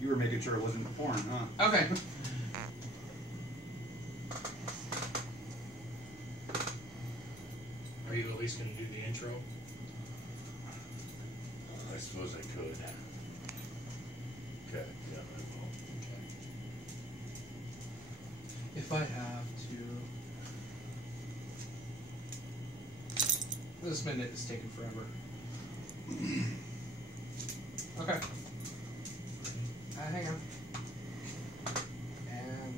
You were making sure it wasn't porn, huh? Okay. Are you at least going to do the intro? I suppose I could. Okay, yeah, I will. Okay. If I have to... This minute is taking forever. Okay. Hang on. And...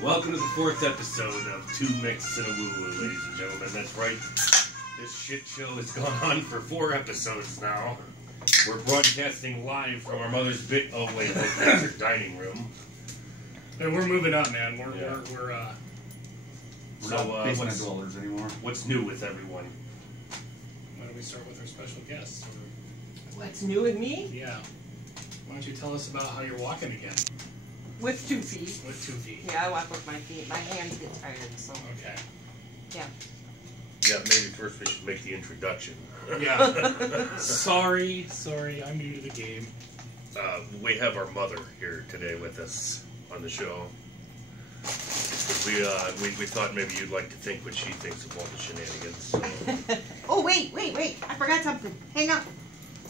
Welcome to the 4th episode of Two Mixed and a Woo, ladies and gentlemen. That's right. This shit show has gone on for 4 episodes now. We're broadcasting live from our mother's that's her dining room. And we're moving up, man. We're We're not basement dwellers anymore. What's new with everyone? Why don't we start with our special guests? What's new with me? Yeah. Why don't you tell us about how you're walking again? With 2 feet. With 2 feet. Yeah, I walk with my feet. My hands get tired, so. Okay. Yeah. Yeah, maybe first we should make the introduction. Yeah. Sorry, I'm new to the game. We have our mother here today with us on the show. We thought maybe you'd like to think what she thinks of all the shenanigans. So. Oh, wait. I forgot something. Hang on.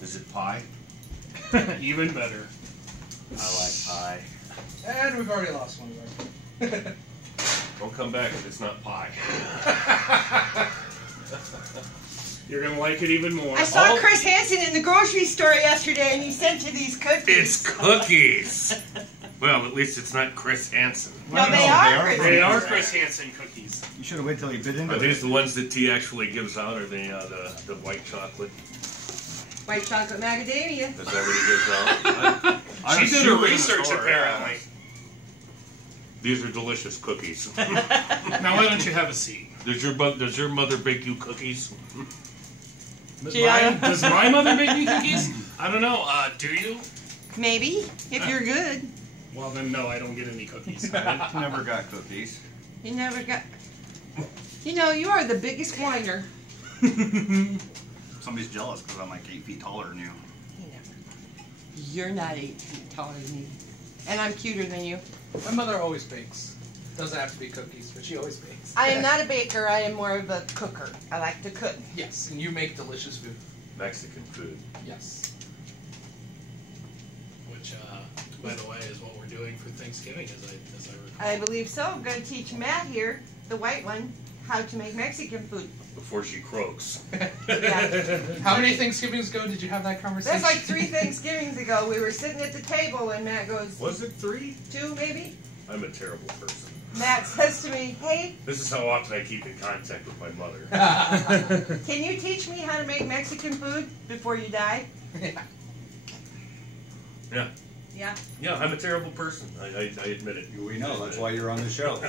Is it pie? Even better. I like pie. And we've already lost one of them. Don't come back if it's not pie. You're going to like it even more. I saw Chris Hansen in the grocery store yesterday, and he sent you these cookies. It's cookies! Well, at least it's not Chris Hansen. No, they are. They are Chris Hansen cookies. You should have waited till you bit into Are it. these the ones that T actually gives out, or the white chocolate? White chocolate macadamia. Is that what he gives out? She did her research, apparently. These are delicious cookies. Now, why don't you have a seat? Does your mother bake you cookies? Does my mother make me cookies? I don't know. Do you? Maybe, if you're good. Well, then no, I don't get any cookies. Never got cookies. You never got... You know, you are the biggest whiner. Somebody's jealous because I'm like 8 feet taller than you. You're not 8 feet taller than me. And I'm cuter than you. My mother always bakes. Doesn't have to be cookies, but she always bakes. I am not a baker, I am more of a cooker. I like to cook. Yes, and you make delicious food. Mexican food. Yes. Which, by the way, is what we're doing for Thanksgiving, as I recall. I believe so. I'm going to teach Matt here, the white one, how to make Mexican food. Before she croaks. Yeah. How many Thanksgivings ago did you have that conversation? That's like 3 Thanksgivings ago. We were sitting at the table and Matt goes, Was it 3? 2 maybe? I'm a terrible person. Matt says to me, hey, This is how often I keep in contact with my mother. can you teach me how to make Mexican food before you die? Yeah. Yeah. Yeah, I'm a terrible person. I admit it. We know, that's why you're on the show.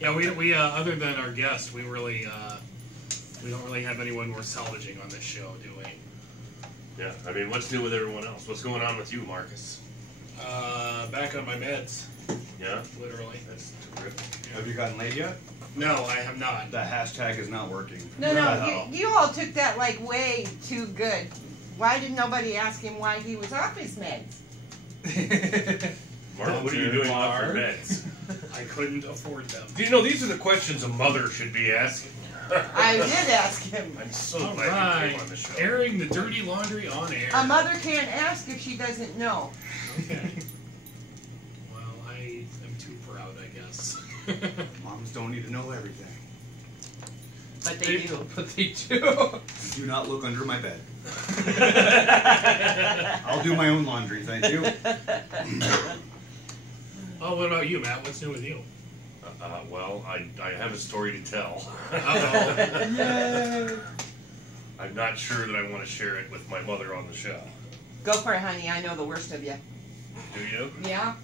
Yeah, we other than our guest, we don't really have anyone worth salvaging on this show, do we? Yeah, I mean, what's new with everyone else? What's going on with you, Marcus? Back on my meds, Yeah? literally. That's terrific. Have you gotten laid yet? No, I have not. The hashtag is not working. No, you all took that like way too good. Why did nobody ask him why he was off his meds? Mark, what are you doing off your meds? I couldn't afford them. You know, these are the questions a mother should be asking. I did ask him. I'm so All glad you right, came on the show. airing the dirty laundry on air. A mother can't ask if she doesn't know. Okay. Well, I am too proud, I guess. Moms don't need to know everything. But they do. But they do. Do not look under my bed. I'll do my own laundry, thank you. Oh, what about you, Matt? What's new with you? Well, I have a story to tell. Uh-oh. I'm not sure that I want to share it with my mother on the show. Go for it, honey. I know the worst of you. Do you? Yeah?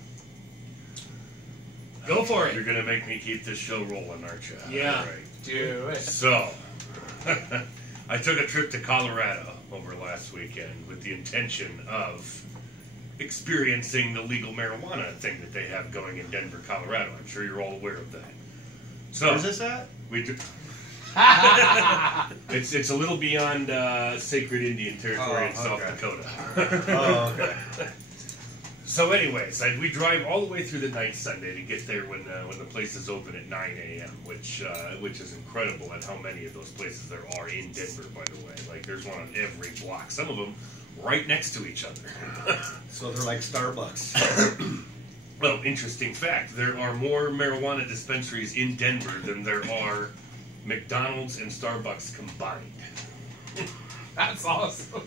Go for it. You're going to make me keep this show rolling, aren't you? Yeah. All right. Do it. So, I took a trip to Colorado over last weekend with the intention of experiencing the legal marijuana thing that they have going in Denver, Colorado. I'm sure you're all aware of that. So Where's this at? we do. It's a little beyond sacred Indian territory in South okay. Dakota. Oh, okay. So, anyways, we drive all the way through the night Sunday to get there when the place is open at 9 a.m., which is incredible at how many of those places there are in Denver. By the way, like there's one on every block. Some of them right next to each other. So they're like Starbucks. Well, interesting fact: there are more marijuana dispensaries in Denver than there are McDonald's and Starbucks combined. That's awesome.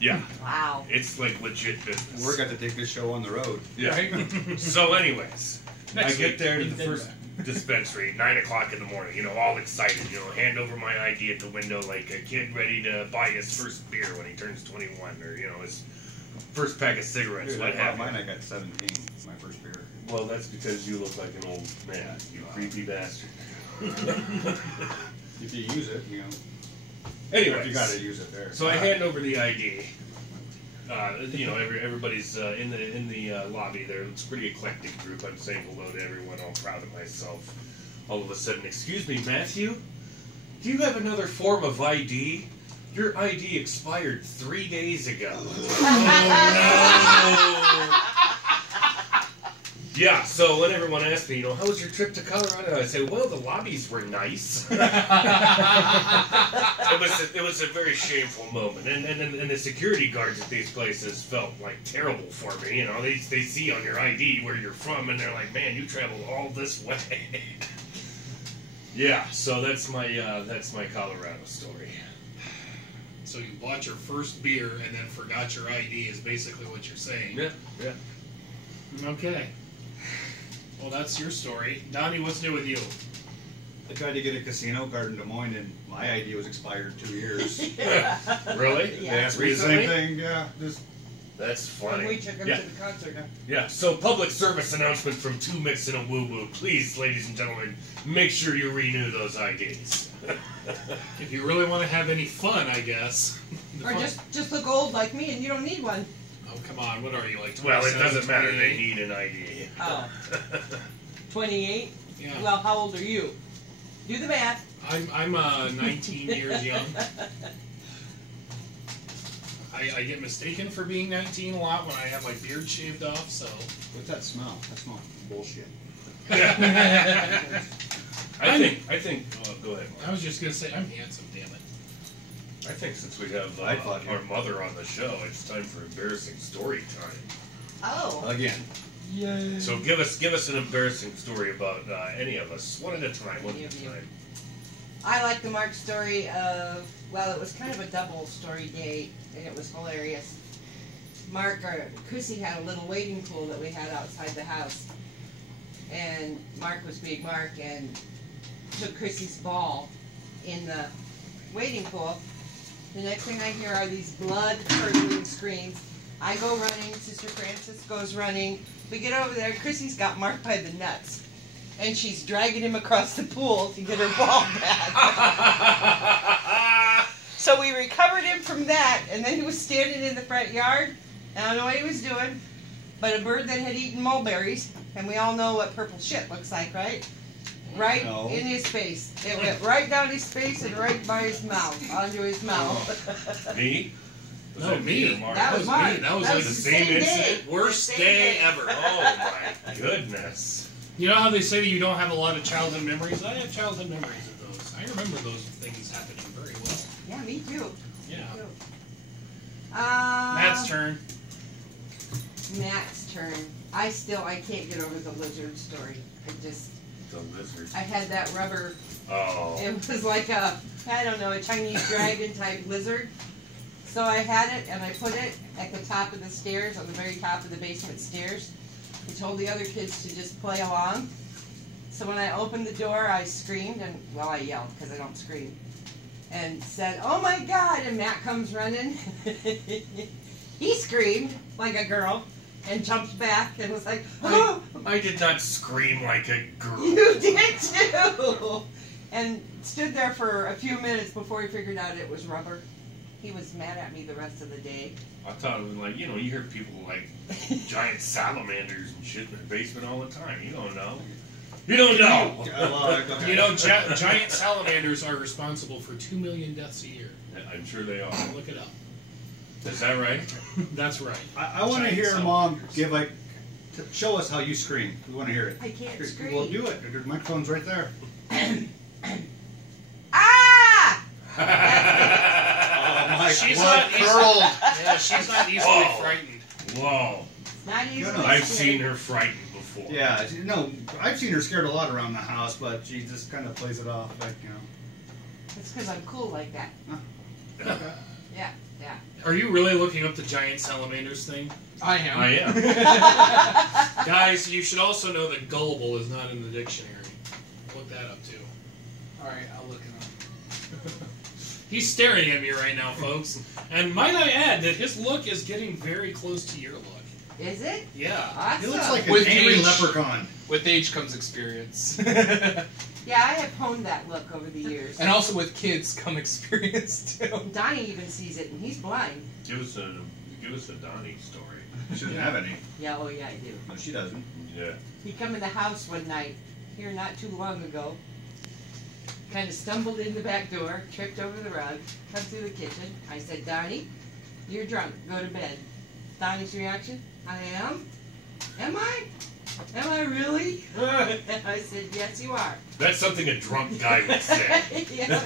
Yeah, Wow. it's like legit business. We're got to take this show on the road. Yeah. Right? So, anyways, Next I get week, there to in the Denver. first dispensary, 9 o'clock in the morning, all excited, hand over my ID at the window like a kid ready to buy his first beer when he turns 21, or, his first pack of cigarettes, Dude, what I have bought you. mine, I got 17, my first beer. Well, that's because you look like an old man, you creepy bastard. If you use it, Anyway, But you got to use it there. so I hand over the ID. Everybody's in the lobby there. It's a pretty eclectic group. I'm saying hello to everyone, all proud of myself. All of a sudden, excuse me, Matthew, do you have another form of ID? Your ID expired 3 days ago. Yeah, so when everyone asked me, how was your trip to Colorado? I say, well, the lobbies were nice. It was a very shameful moment, and the security guards at these places felt like terrible for me. They see on your ID where you're from, and they're like, man, you traveled all this way. Yeah, so that's my Colorado story. So you bought your first beer and then forgot your ID is basically what you're saying. Yeah. Okay. Well, that's your story. Donnie, what's new with you? I tried to get a casino card in Des Moines, and my ID was expired 2 years. Really? Yeah. They asked me the Recently? same thing. Yeah, just That's When funny. we took him Yeah. to the concert. Yeah, so public service announcement from Two Mix and a Woo Woo. Please, ladies and gentlemen, make sure you renew those IDs. If you really want to have any fun, I guess. The Or fun- just look old like me and you don't need one. Oh, come on. What are you, like 27, Well, it doesn't matter. They 28? need an ID. Oh. 28? Yeah. Well, how old are you? Do the math. I'm 19 years young. I get mistaken for being 19 a lot when I have my beard shaved off, so. what's that smell? That smells bullshit. I think. Oh, go ahead. I was just going to say, I'm handsome, damn it. I think since we have I thought you- our mother on the show, it's time for embarrassing story time. Oh. Again. Yay. So give us an embarrassing story about any of us, one at a time. One Any at of a you. time. I like the Mark story of, well, it was kind of a double story date, and it was hilarious. Chrissy had a little wading pool that we had outside the house. And Mark was Big Mark and took Chrissy's ball in the wading pool. The next thing I hear are these blood-curdling screams. I go running, Sister Frances goes running. We get over there, Chrissy's got Mark by the nuts. And she's dragging him across the pool to get her ball back. So we recovered him from that, and then he was standing in the front yard. And I don't know what he was doing, but a bird that had eaten mulberries, and we all know what purple shit looks like, right? Right No. in his face. It went right down his face and right by his mouth, onto his mouth. Me? Was No, that me. or Mark? That was me. Mark. That was like the the same day. incident. Worst The same day ever. Oh my goodness. You know how they say that you don't have a lot of childhood memories? I have childhood memories of those. I remember those things happening very well. Yeah, me too. Yeah. Matt's Matt's turn. Matt's turn. I can't get over the lizard story. The lizard. I had that rubber. Oh. It was like a Chinese dragon type lizard. So I had it and I put it at the top of the stairs, on the very top of the basement stairs. I told the other kids to just play along. So when I opened the door, I screamed, and well, I yelled because I don't scream, and said, "Oh my God!" And Matt comes running. He screamed like a girl and jumped back and was like, "Oh!" I did not scream like a girl. You did too! And stood there for a few minutes before he figured out it was rubber. He was mad at me the rest of the day. I thought it was like, you hear people like giant salamanders and shit in their basement all the time. You don't know. You don't know. You know, giant salamanders are responsible for 2 million deaths a year. I'm sure they are. Look it up. Is that right? That's right. I want to Giant hear Mom salamanders. show us how you scream. We want to hear it. I can't scream. Well, do it. The microphone's right there. Ah! Oh my She's blood not easy- curled. Yeah, she's not easily Oh. frightened. Whoa. Not easily I've scared. seen her frightened before. Yeah, no, I've seen her scared a lot around the house, but she just kind of plays it off, like, It's because I'm cool like that. Yeah, yeah. Are you really looking up the giant salamanders thing? I am. I am. Guys, you should also know that gullible is not in the dictionary. Look that up too. Alright, I'll look it up. He's staring at me right now, folks. And might I add that his look is getting very close to your look. Is it? Yeah. Awesome. He looks like an With angry age. leprechaun. With age comes experience. Yeah, I have honed that look over the years. And also with kids come experience too. Donnie even sees it, and he's blind. Give us a Donnie story. She doesn't have any. Yeah, oh yeah, I do. No, she doesn't. Yeah. He come in the house one night, here not too long ago. Kind of stumbled in the back door, tripped over the rug, come through the kitchen. I said, Donnie, you're drunk. Go to bed. Donnie's reaction, I am? Am I? Am I really? I said, yes, you are. That's something a drunk guy would say. Yeah.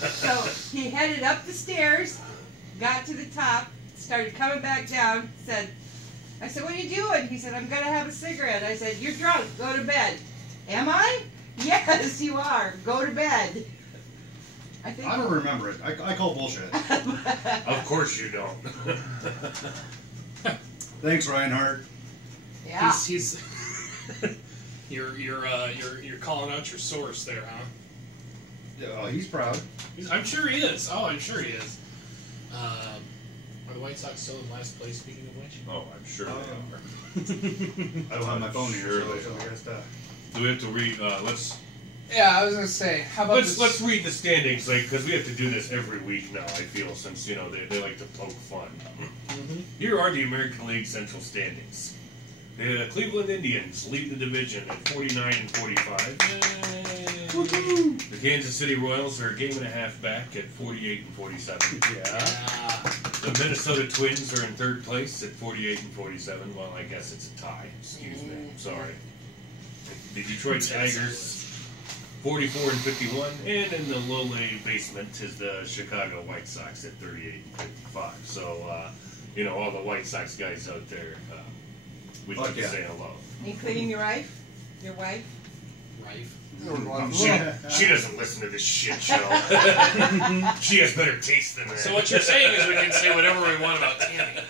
So he headed up the stairs, got to the top, started coming back down, I said, what are you doing? He said, I'm going to have a cigarette. I said, you're drunk. Go to bed. Am I? Yes, you are. Go to bed. I think. I don't remember it. I call bullshit. Of course you don't. Thanks, Reinhardt. Yeah. He's you're calling out your source there, huh? Oh, he's proud. I'm sure he is. Oh, I'm sure he is. Are the White Sox still in last place? Speaking of which. Oh, I'm sure they are. I don't have my phone here, Sure so they so are. I guess that. Do we have to read? Yeah, I was gonna say, how about Let's read the standings, because we have to do this every week now. I feel since they like to poke fun. Here are the American League Central standings. The Cleveland Indians lead the division at 49 and 45. The Kansas City Royals are a game and a half back at 48 and 47. Yeah. The Minnesota Twins are in third place at 48 and 47. Well, I guess it's a tie. Excuse me. Sorry. The Detroit Tigers, 44 and 51, and in the low-lay basement is the Chicago White Sox at 38 and 55. So, all the White Sox guys out there, we'd like to say hello. Including your wife? Your wife? Rife. She doesn't listen to this shit show. She has better taste than that. So what you're saying is we can say whatever we want about Tammy.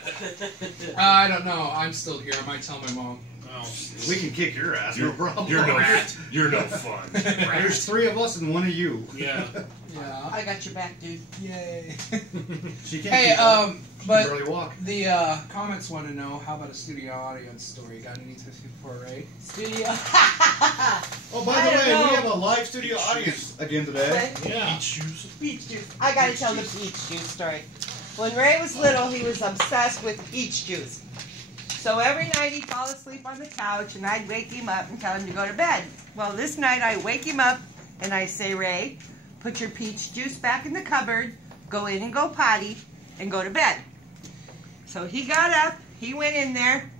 I don't know. I'm still here. I might tell my mom. Oh. We can kick your ass, no problem. You're no fun. There's three of us and one of you. Yeah. Yeah. I got your back, dude. Yay. She can't Hey, keep up. She but can barely walk. the comments want to know, how about a studio audience story? Got any tips for Ray? Studio. Oh, by I the don't way, know. we have a live studio audience again today. Yeah. Peach juice. I gotta tell the peach juice story. When Ray was little, he was obsessed with peach juice. So every night he'd fall asleep on the couch and I'd wake him up and tell him to go to bed. Well, this night I wake him up and I say, Ray, put your peach juice back in the cupboard, go in and go potty, and go to bed. So he got up, he went in there,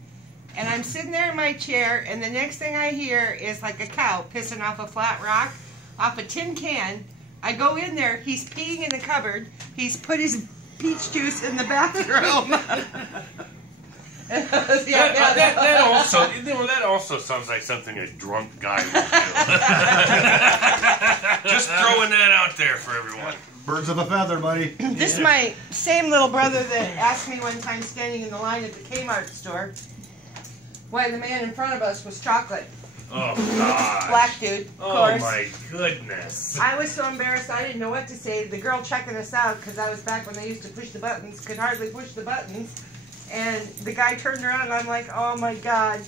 and I'm sitting there in my chair, and the next thing I hear is like a cow pissing off a flat rock, off a tin can. I go in there, he's peeing in the cupboard, he's put his peach juice in the bathroom. That also sounds like something a drunk guy would do. Just throwing that out there for everyone. Birds of a feather, buddy. This is my same little brother that asked me one time standing in the line at the Kmart store why the man in front of us was chocolate. Oh God. Black dude, of Oh course. my goodness. I was so embarrassed I didn't know what to say. The girl checking us out, because I was back when they used to push the buttons, could hardly push the buttons. And the guy turned around and I'm like, oh my God.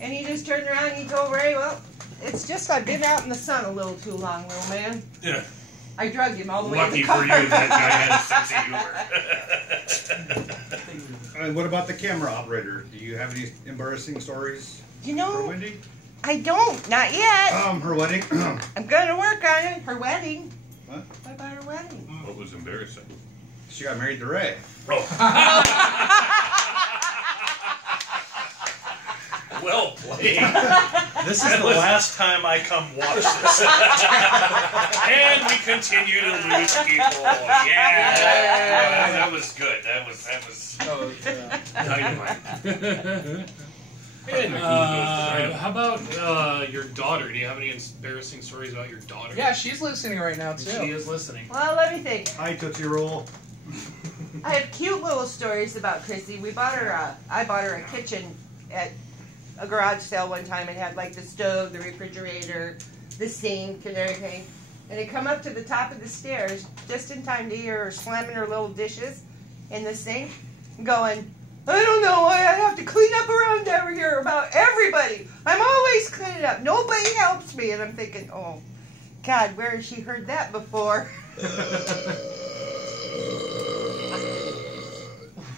And he just turned around and he told Ray, well, it's just I've been out in the sun a little too long, little man. Yeah. I drug him all the way Lucky to the car. for you, that guy had a sense of humor. And what about the camera operator? Do you have any embarrassing stories You for know, Wendy? I don't. Not yet. Her wedding. I'm going to work on it. Her wedding. What? What about her wedding? What was embarrassing? She got married to Ray. Oh. Well played. This is the last time I come watch this. And we continue to lose people. Yeah. That was good. That was Oh, yeah. dynamite. And how about your daughter? Do you have any embarrassing stories about your daughter? Yeah, she's listening right now She too. is listening. Well, let me think. Hi, Tootsie Roll. I have cute little stories about Chrissy. I bought her a kitchen at a garage sale one time. It had like the stove, the refrigerator, the sink, and everything. And I come up to the top of the stairs just in time to hear her slamming her little dishes in the sink, going, I don't know why I have to clean up around over here about everybody. I'm always cleaning up. Nobody helps me. And I'm thinking, oh, God, where has she heard that before?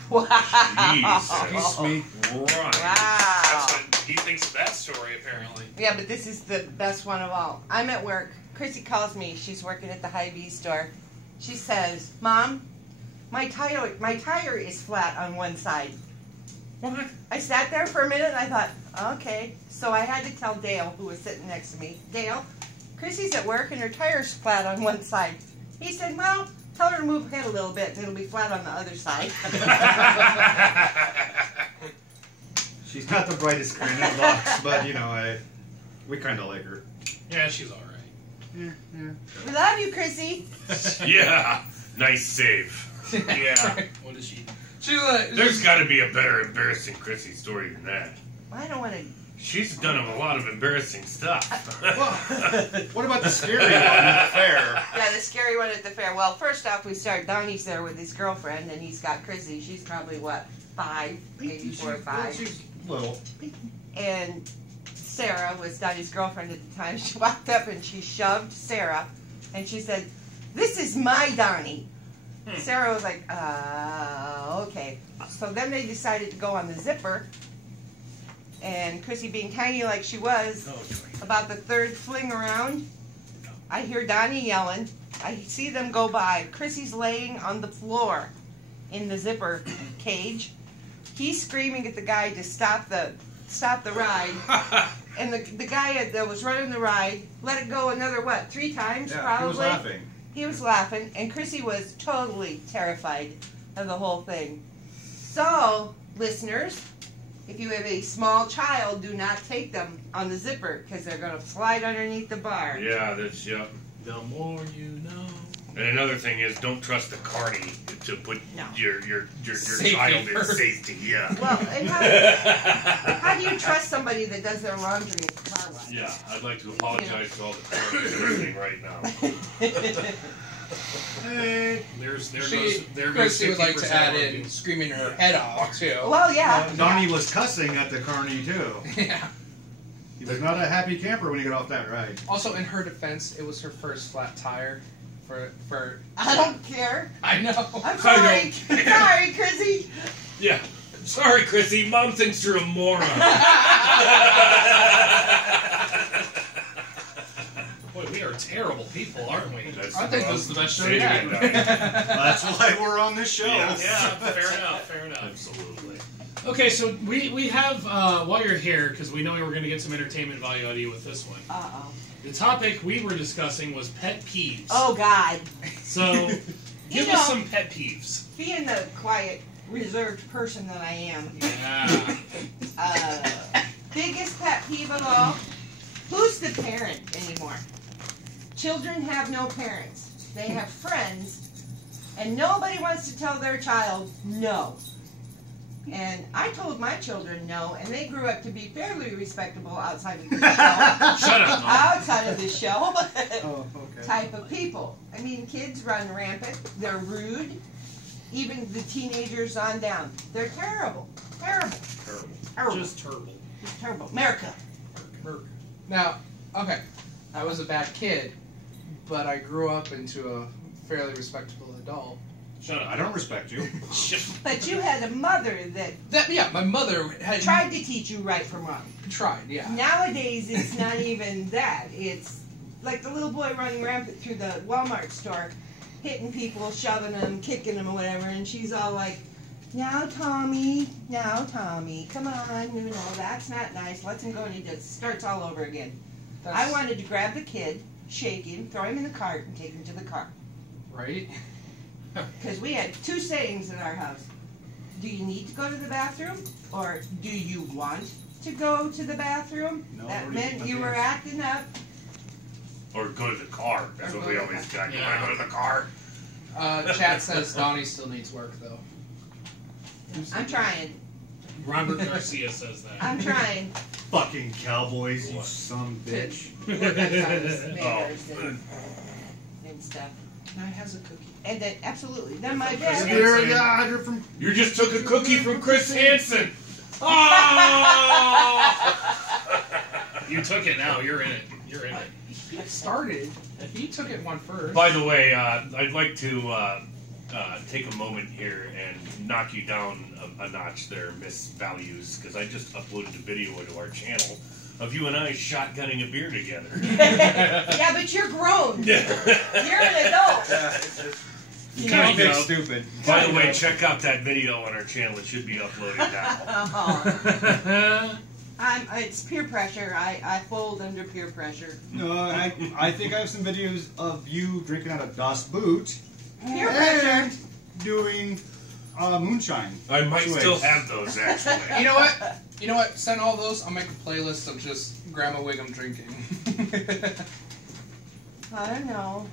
Wow. Jesus. Me. Right. That's Wow. what he thinks of that story, apparently. Yeah, but this is the best one of all. I'm at work. Chrissy calls me. She's working at the Hy-Vee store. She says, Mom, my tire is flat on one side. What? I sat there for a minute and I thought, okay. So I had to tell Dale, who was sitting next to me, Dale, Chrissy's at work and her tire's flat on one side. He said, well, tell her to move ahead a little bit and it'll be flat on the other side. She's not the brightest green in the box, but we kind of like her. Yeah, she's all right. We love you, Chrissy. Yeah. Nice save. Yeah. What is she? She's There's got to be a better embarrassing Chrissy story than that. I don't want to. She's done a lot of embarrassing stuff. What about the scary one at the fair? Yeah, the scary one at the fair. Well, first off, we start. Donnie's there with his girlfriend, and he's got Chrissy. She's probably, what, 5, maybe 4 or 5. She's little. And Sarah was Donnie's girlfriend at the time. She walked up and she shoved Sarah, and she said, this is my Donnie. Sarah was like, okay. So then they decided to go on the zipper, and Chrissy, being tiny like she was, about the third fling around, I hear Donnie yelling. I see them go by. Chrissy's laying on the floor in the zipper cage. He's screaming at the guy to stop the ride. And the guy that was running the ride let it go another, 3 times probably? He was laughing. He was laughing, and Chrissy was totally terrified of the whole thing. So, listeners, if you have a small child, do not take them on the zipper because they're going to slide underneath the bar. Yeah, that's, yeah. The more you know. And another thing is, don't trust the carny to put No. your Safety child in first. safety. Yeah. Well, and how do you trust somebody that does their laundry at the car wash? Yeah, I'd like to apologize to all the carnies listening right now. Hey. There goes Chrissy would like to 50% add of our in views. screaming her head off too. Well, yeah. Donnie was cussing at the carny too. Yeah. He was not a happy camper when he got off that ride. Also, in her defense, it was her first flat tire. For I don't care. I know. I'm sorry. don't care. Sorry, Chrissy. Yeah. Sorry, Chrissy. Mom thinks you're a moron. Boy, we are terrible people, aren't we? That's I think wrong. this is the best show Say it yet. again, Donnie. That's why we're on this show. Yeah. Yeah, fair enough, fair enough. Absolutely. Okay, so we have, while you're here, because we know we were going to get some entertainment value out of you with this one. Uh-oh. The topic we were discussing was pet peeves. Oh, God. So, give You us know- some pet peeves. Being the quiet, reserved person that I am, Yeah. biggest pet peeve of all, who's the parent anymore? Children have no parents. They have friends, and nobody wants to tell their child no. And I told my children no, and they grew up to be fairly respectable outside of the show. Shut up, Mom. Outside of the show Oh, okay. type of people. I mean, kids run rampant. They're rude. Even the teenagers on down. They're terrible. Terrible. Terrible. Terrible. Just terrible. Just terrible. America. Now, okay, I was a bad kid, but I grew up into a fairly respectable adult. Shut up. I don't respect you. But you had a mother that Yeah, my mother had tried to teach you right from wrong. tried, yeah. Nowadays, it's not even that. It's like the little boy running rampant through the Walmart store, hitting people, shoving them, kicking them, or whatever, and she's all like, now, Tommy, come on, you know, that's not nice. Let's him go, and he just starts all over again. I wanted to grab the kid, shake him, throw him in the cart, and take him to the car. Right? Because we had two sayings in our house. Do you need to go to the bathroom? Or do you want to go to the bathroom? No, That what do meant you you were acting up. Or go to the car. That's Or what go we to always the got. You Yeah. want to go to the car? Chat says Donnie still needs work, though. I'm trying. Robert Garcia says that. I'm trying Fucking Cowboys, you son of a bitch. to work on Tommy's Oh. manners and stuff. Now he has a cookie. And then, absolutely. Then my Chris dad. Hansen. You're from. You just took a cookie from Chris Hansen. Oh! You took it now. You're in it. You're in it. He started. He took it one first. By the way, I'd like to take a moment here and knock you down a notch there, Miss Values, because I just uploaded a video to our channel of you and I shotgunning a beer together. Yeah, but you're grown. You're an adult. You know? Kind Big of. stupid. By the way, check out that video on our channel. It should be uploaded now. Oh. It's peer pressure. I fold under peer pressure. No, I think I have some videos of you drinking out of Das Boot Peer pressure. and doing moonshine. I might Swigs. still have those, actually. You know what? You know what? Send all those. I'll make a playlist of just Grandma Wiggum drinking. I don't know.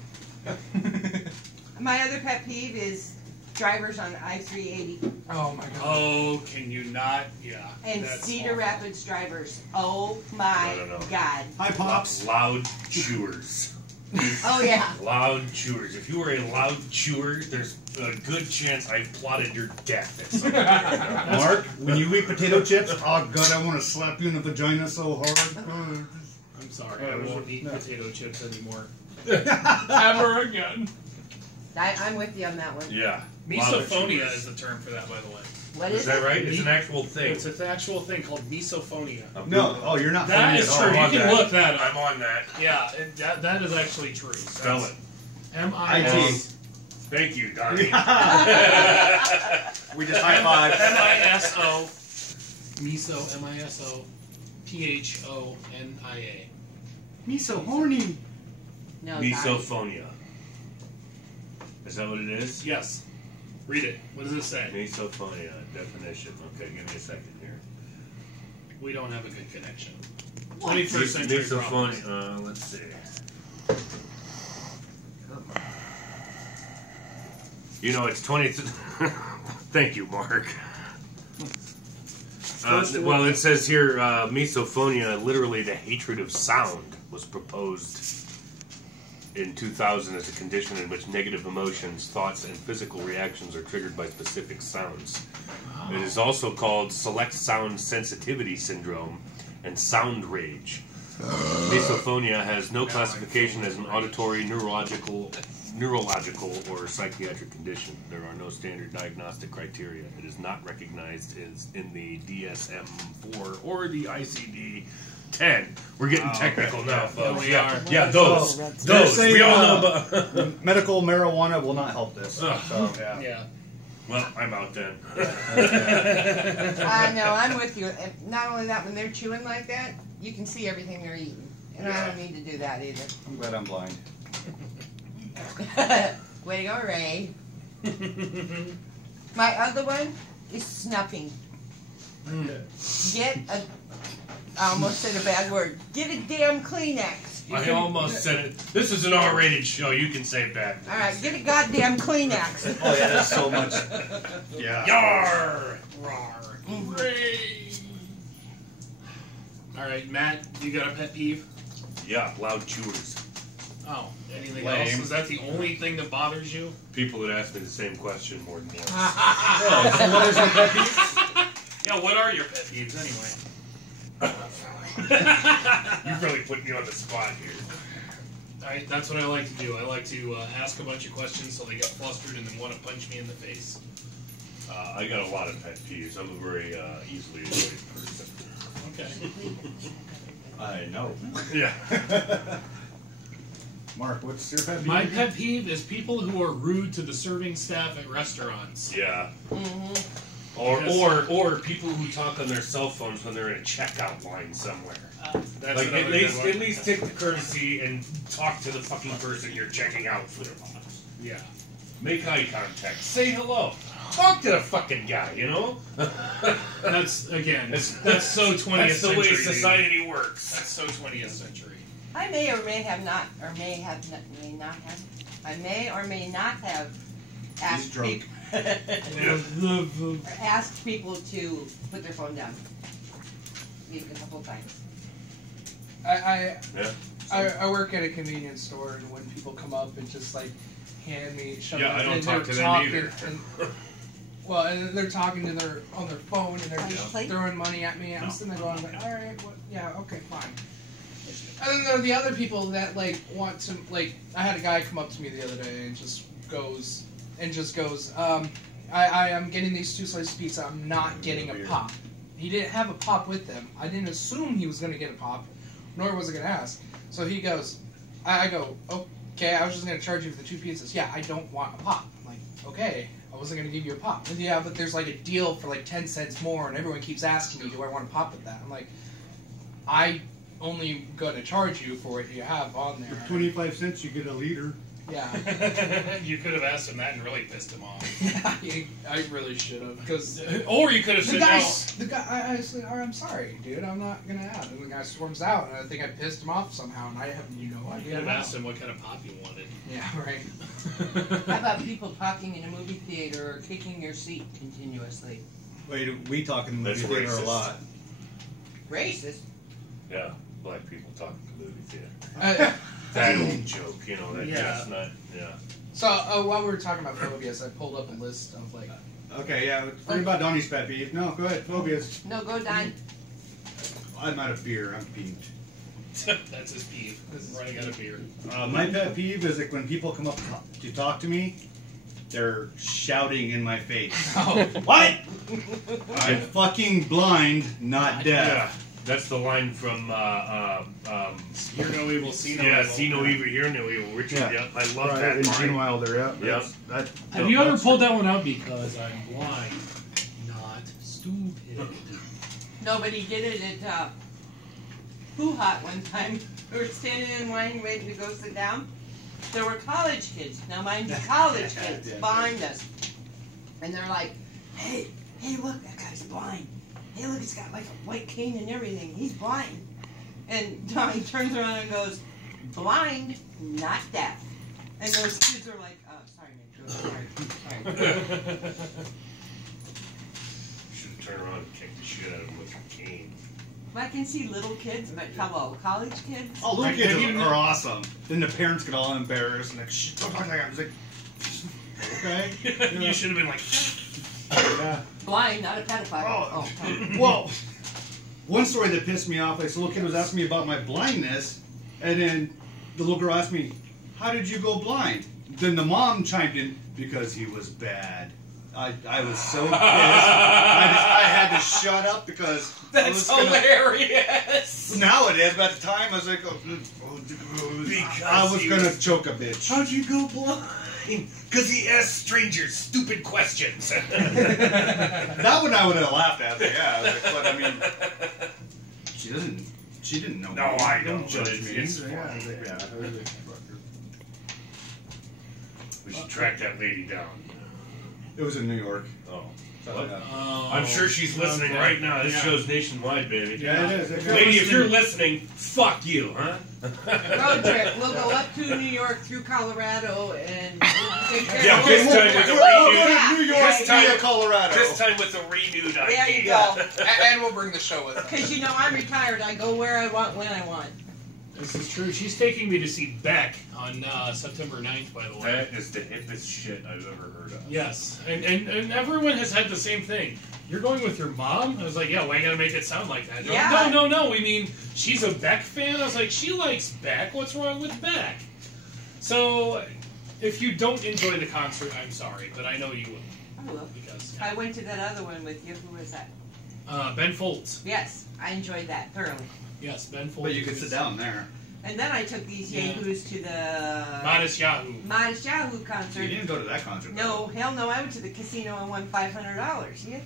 My other pet peeve is drivers on I-380 Oh my god. Oh, can you not? Yeah. and that's Cedar awful. Rapids drivers. Oh my No. God. Hi, Pops. Loud chewers. Oh yeah. Loud chewers. If you were a loud chewer, there's a good chance I plotted your death at some point. Mark, when you eat potato chips, oh god, I want to slap you in the vagina so hard. I'm sorry. I won't eat potato chips anymore. Ever again. I'm with you on that one. Yeah. Loud Misophonia chewers. is the term for that, by the way. What Is is that it? right? It's an actual thing. It's an actual thing called misophonia. No, oh, you're not That funny is at true. all. You on can that. look that I'm up. on that. Yeah, that is actually true. Spell it. M-I-S. Thank you, Donnie. We just high five. M-I-S-O. Miso. M-I-S-O. P-H-O-N-I-A. Me so horny. No, Misophonia. Is that what it is? Yes. Read it. What does it say? Misophonia definition. Okay, give me a second here. We don't have a good connection. What? 21st century problems. Misophonia. Let's see. You know, it's 20. Thank you, Mark. Well, it says here, misophonia, literally the hatred of sound, was proposed in 2000 as a condition in which negative emotions, thoughts, and physical reactions are triggered by specific sounds. It is also called select sound sensitivity syndrome and sound rage. Misophonia has no classification as an auditory, neurological, or psychiatric condition. There are no standard diagnostic criteria. It is not recognized as in the DSM-4 or the ICD-10. We're getting technical now, folks. we are. Yeah, those. They're saying, We all know about. medical marijuana will not help this. Ugh. So, yeah. Yeah. Well, I'm out then. I know, I'm with you. And not only that, when they're chewing like that, you can see everything they're eating. And I don't need to do that either. I'm glad I'm blind. Way to go, Ray. My other one is snuffing. Get a... I almost said a bad word. Get a damn Kleenex. I almost said it. This is an R-rated show. You can say bad. All right, get a goddamn Kleenex. Oh yeah, there's so much. Yeah. Yar! Rawr. Hooray. All right, Matt, you got a pet peeve? Yeah, loud chewers. Oh, anything Lame. else? Is that the only thing that bothers you? People that ask me the same question more than once. What is your pet peeve? Yeah, what are your pet peeves anyway? You really put me on the spot here. That's what I like to do. I like to ask a bunch of questions so they get flustered and then want to punch me in the face. I got a lot of pet peeves. I'm a very easily annoyed person. Okay. I know. Yeah. Mark, what's your pet peeve? My pet peeve is people who are rude to the serving staff at restaurants. Yeah. Mm-hmm. Or people who talk on their cell phones when they're in a checkout line somewhere. That's Like another at good one. least take the courtesy and talk to the fucking person you're checking out for. Yeah. Make eye contact. Say hello. Talk to the fucking guy. You know. That's again. That's So 20th That's the century. way dude. society works. That's so 20th century. I may or may have not, or may have not, may not have. I may or may not have asked drunk. people, or asked people to put their phone down. Maybe a couple of times. I work at a convenience store, and when people come up and just like hand me, shove Yeah, it, I don't and talk they're to them talking, either. Well, and they're talking to on their phone, and they're On just the plate? throwing money at me. I'm sitting there going, like, all right, what? Yeah, okay, fine. And then there are the other people that like want to like. I had a guy come up to me the other day and just goes, I am getting these 2 slices of pizza. I'm not getting a pop. He didn't have a pop with him. I didn't assume he was going to get a pop, nor was I going to ask. So he goes, I go, okay, I was just going to charge you for the 2 pizzas. Yeah, I don't want a pop. I'm like, okay, I wasn't going to give you a pop. And yeah, but there's like a deal for like 10 cents more, and everyone keeps asking me, do I want a pop with that? I'm like, I only going to charge you for what you have on there. For 25 cents, you get a liter. Yeah. You could have asked him that and really pissed him off. Yeah, I really should have, because Or you could have the said, guy, I said, oh, I'm sorry, dude, I'm not gonna add. And the guy storms out, and I think I pissed him off somehow, and I have no You could idea. have how. asked him what kind of pop he wanted. Yeah, right. How about people talking in a movie theater or kicking your seat continuously? Wait, we talk in the movie That's theater a racist. lot. Racist. Yeah. Black people talking to movie theater. That old joke, you know, that Yeah. chestnut. Yeah. So while we were talking about phobias, I pulled up a list of like. Okay, yeah. Forget about Donnie's pet peeve. No, go ahead. Phobias. No, go Don. I'm out of beer. I'm peeved. That's his peeve. Running out of beer. My pet peeve is like when people come up to talk to me, they're shouting in my face. Oh, What? I'm fucking blind, not Yeah. deaf. That's the line from Hear no evil, see no yeah, evil. see no evil, hear no evil. Richard, Yeah. yeah, I love that And line. Gene Wilder, yeah. Yep. That, Have you ever pulled that one out? Because I'm blind, not stupid. Nobody did it at Pooh Hot one time. We were standing in line waiting to go sit down. There were college kids. Now mind you, college kids Yeah. behind us. And they're like, hey, look, that guy's blind. Hey, look, he's got like a white cane and everything. He's blind. And Donnie turns around and goes, blind, not deaf. And those kids are like, sorry, Mitch. Sorry. Should have turned around and kicked the shit out of him with your cane. Well, I can see little kids, but hello, college kids? Oh, little Have kids you- are awesome. Then the parents get all embarrassed and like, shh, don't talk like that. I was like, okay. You should have been like, Yeah. Blind, not a pedophile. Oh. Oh. Well, one story that pissed me off, like, this little kid was asking me about my blindness, and then the little girl asked me, how did you go blind? Then the mom chimed in, because he was bad. I was so pissed. I had to shut up because I was gonna, hilarious. now it is, but at the time I was like, I was going to choke a bitch. How'd you go blind? Because he asked strangers stupid questions. That one I would have laughed at, yeah. But I mean, she didn't know. No, me. I know, Don't but judge it's- me. it's Yeah, I was funny. like, yeah, I was like, We should track that lady down. it was in New York. Oh. What? I'm sure she's listening okay. right now. This Yeah. show's nationwide, baby. Yeah, it is. Lady, if you're listening, fuck you, huh? Road trip. We'll go up to New York through Colorado and we'll take care Yeah, of this it. time with a We'll renewed. go to New York This time- via Colorado. This time with a renewed idea. There you go. And we'll bring the show with us. Because you know I'm retired. I go where I want, when I want. this is true. She's taking me to see Beck on September 9th, by the way. That is the hippest shit I've ever heard of. Yes, and everyone has had the same thing. You're going with your mom? I was like, yeah, why you gotta make it sound like that? They're like, Yeah. no, we mean she's a Beck fan? I was like, she likes Beck. What's wrong with Beck? So, if you don't enjoy the concert, I'm sorry, but I know you will. I will. Because I went to that other one with you. Who was that? Ben Folds. Yes, I enjoyed that thoroughly. Yes, Ben Folds. But you can sit down there. And then I took these Yeah. yahoos to the Modest Yahoo. Modest Yahoo You concert. didn't go to that concert. No, hell no. I went to the casino and won $500. Yeah.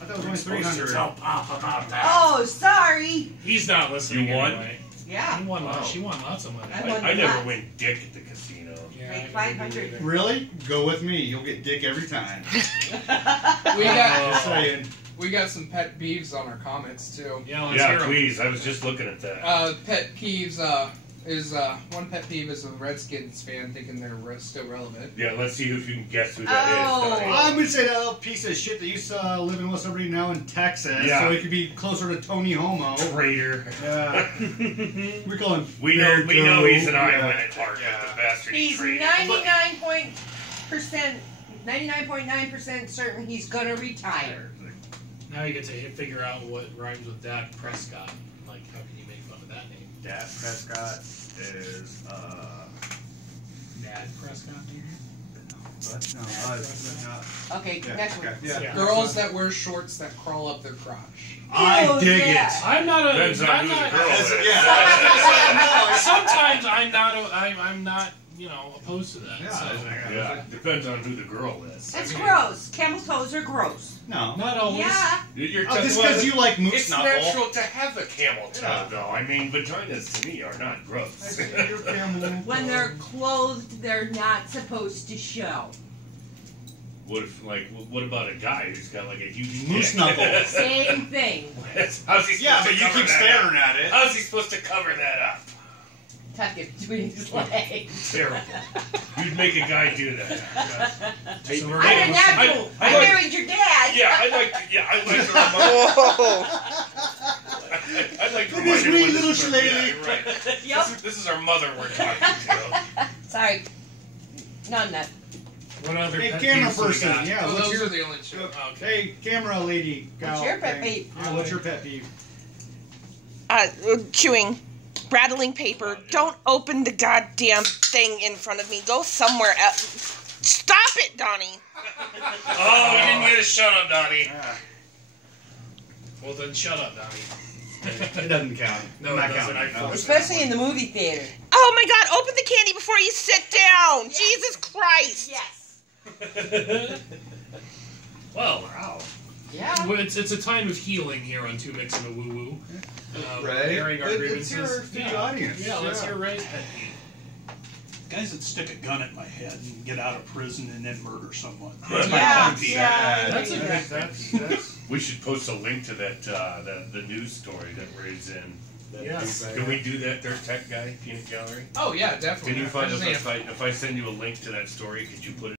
I thought it was only 300. Tell Pop about that. Oh, sorry. He's not listening. You won? Anyway. Yeah. He won Wow. She won lots of money. I won I never lots. win dick at the casino. Yeah, Like I didn't 500. either. Really? Go with me. You'll get dick every time. We got Just saying. we got some pet peeves on our comments too. Yeah, let's hear Yeah, 'em. please. I was just looking at that. Pet peeves is one pet peeve is a Redskins fan thinking they're still relevant. Yeah, let's see if you can guess who that is. Oh. Donnie. I'm going to say that little piece of shit that used to live in West Liberty now in Texas. Yeah. So he could be closer to Tony Homo. Traitor. Yeah. We call him. We know Narco. he's an island Yeah. at heart, Yeah. but the bastard He's traitor. 99.9% certain he's gonna retire. Now you get to figure out what rhymes with Dak Prescott. Like, how can you make fun of that name? Dak Prescott is, Dad Prescott, maybe? what? No, Okay, yeah, next okay, one. yeah. Yeah. Girls that wear shorts that crawl up their crotch. I Oh, dig yeah. it. I'm not a. Depends on I'm who the not, girl is. Sometimes I'm not. I'm not. Opposed to that. Yeah, so. Yeah, depends on who the girl is. That's gross. Camel toes are gross. No. Not always. Yeah. You're Oh, just because you like moose It's knuckle. natural to have a camel toe, Yeah. though. I mean, vaginas to me are not I gross. see your camel. When they're clothed, they're not supposed to show. What about a guy who's got like a huge Moose dick? knuckle. Same thing. How's he supposed Yeah, to but you cover keep that staring up? at it. How's he supposed to cover that up? Tuck it between his legs. Terrible. You'd make a guy do that. So we're I'm a getting- natural. I like- married your dad. Yeah, I'd like to This remind wee everyone little this is our- shillelagh. Yeah, you're right. Yep. This is our mother we're talking to. Sorry. None that. What other Hey, pet camera peeves we person. got? Yeah, Oh, what's those your are the only two. Okay. Hey, camera lady. What's gal your pet thing. peeve? Yeah, what's your pet peeve? Chewing, rattling paper. Don't open the goddamn thing in front of me. Go somewhere else. Stop it, Donnie. Oh, we didn't get a shut up, Donnie. Well, then shut up, Donnie. It doesn't count. No, I'm it not doesn't. counting. I No. forced Especially in the movie theater. Oh my God! Open the candy before you sit down. Jesus Christ. Yes. Well, Wow. Yeah. well, it's a time of healing here on Two Mix and a Woo Woo. Right. Airing our It's grievances. your audience. Yeah, let's Yeah. hear Ray's pet peeve. Guys that stick a gun at my head and get out of prison and then murder someone. Yeah. That's Yeah. That's a Yeah. big. That's We should post a link to that the news story that Ray's in. yes. Can we do that, Dirt Tech Guy, Peanut Gallery? Oh yeah, definitely. Can you find I just need if I send you a link to that story, could you put it